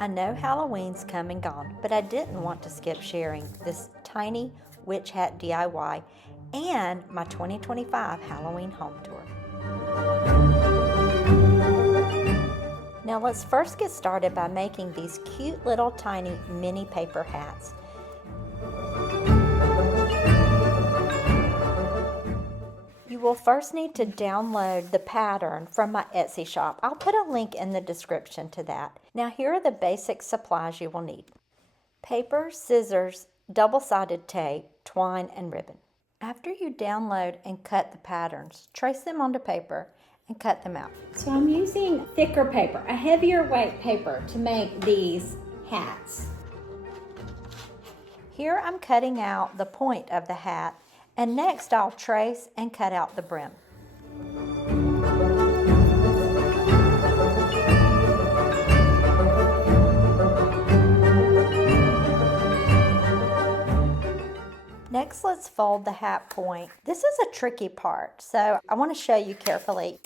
I know Halloween's come and gone, but I didn't want to skip sharing this tiny witch hat DIY and my 2025 Halloween home tour. Now let's first get started by making these cute little tiny mini paper hats. You will first need to download the pattern from my Etsy shop. I'll put a link in the description to that. Now here are the basic supplies you will need. Paper, scissors, double-sided tape, twine, and ribbon. After you download and cut the patterns, trace them onto paper and cut them out. So I'm using thicker paper, a heavier weight paper to make these hats. Here I'm cutting out the point of the hat, and next I'll trace and cut out the brim. Next, let's fold the hat point. This is a tricky part, so I want to show you carefully.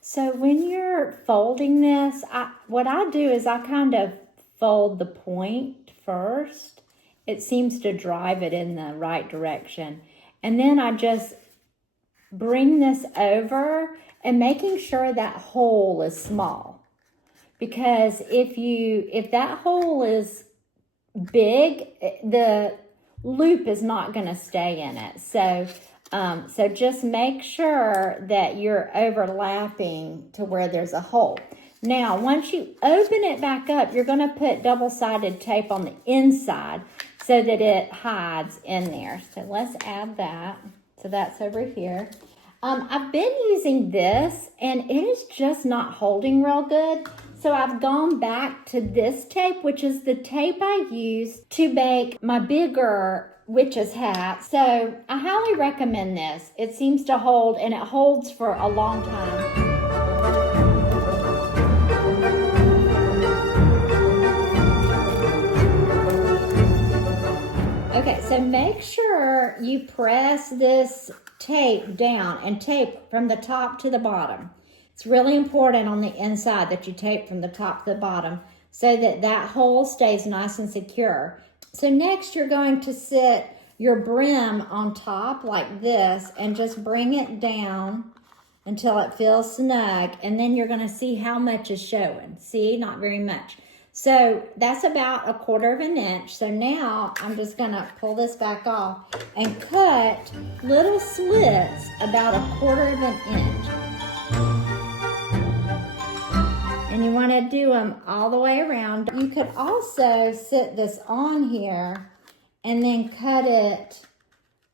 So when you're folding this, what I do is I kind of fold the point first. It seems to drive it in the right direction. And then I just bring this over and making sure that hole is small. Because if that hole is big, the loop is not going to stay in it. So just make sure that you're overlapping to where there's a hole. Now, once you open it back up, you're going to put double-sided tape on the inside so that it hides in there. So let's add that. So that's over here. I've been using this and it is just not holding real good. So I've gone back to this tape, which is the tape I use to make my bigger witch's hat. So I highly recommend this. It seems to hold, and it holds for a long time. Okay, so make sure you press this tape down and tape from the top to the bottom. It's really important on the inside that you tape from the top to the bottom so that that hole stays nice and secure. So next you're going to sit your brim on top like this and just bring it down until it feels snug, and then you're going to see how much is showing. See, not very much. So that's about 1/4 inch. So now I'm just going to pull this back off and cut little slits about 1/4 inch. And you want to do them all the way around. You could also sit this on here and then cut it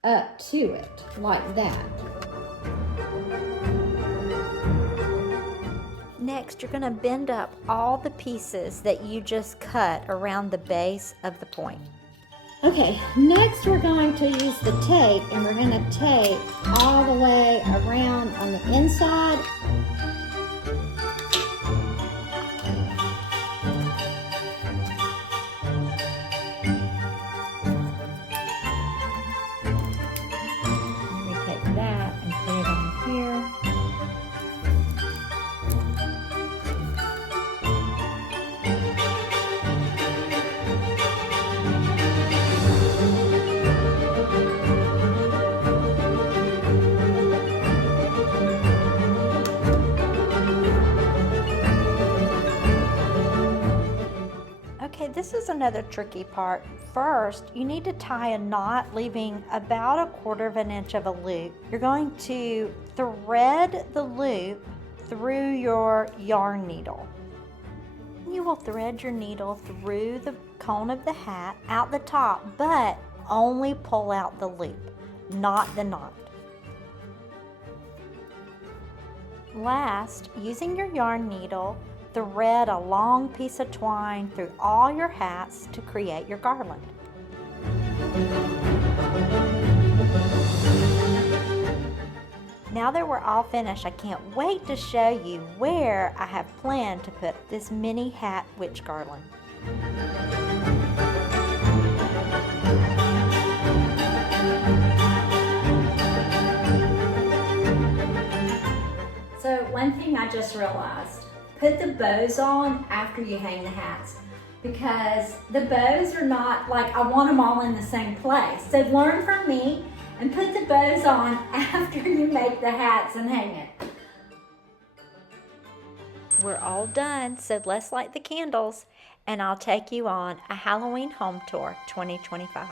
up to it like that. Next, you're going to bend up all the pieces that you just cut around the base of the point. Okay, next we're going to use the tape, and we're going to tape all the way around on the inside. Let me take that and put it on here. Okay, this is another tricky part. First, you need to tie a knot, leaving about 1/4 inch of a loop. You're going to thread the loop through your yarn needle. You will thread your needle through the cone of the hat out the top, but only pull out the loop, not the knot. Last, using your yarn needle, thread a long piece of twine through all your hats to create your garland. Now that we're all finished, I can't wait to show you where I have planned to put this mini hat witch garland. So one thing I just realized, put the bows on after you hang the hats. because the bows are not like I want them all in the same place. So learn from me and put the bows on after you make the hats and hang it. We're all done, so let's light the candles and I'll take you on a Halloween home tour 2025.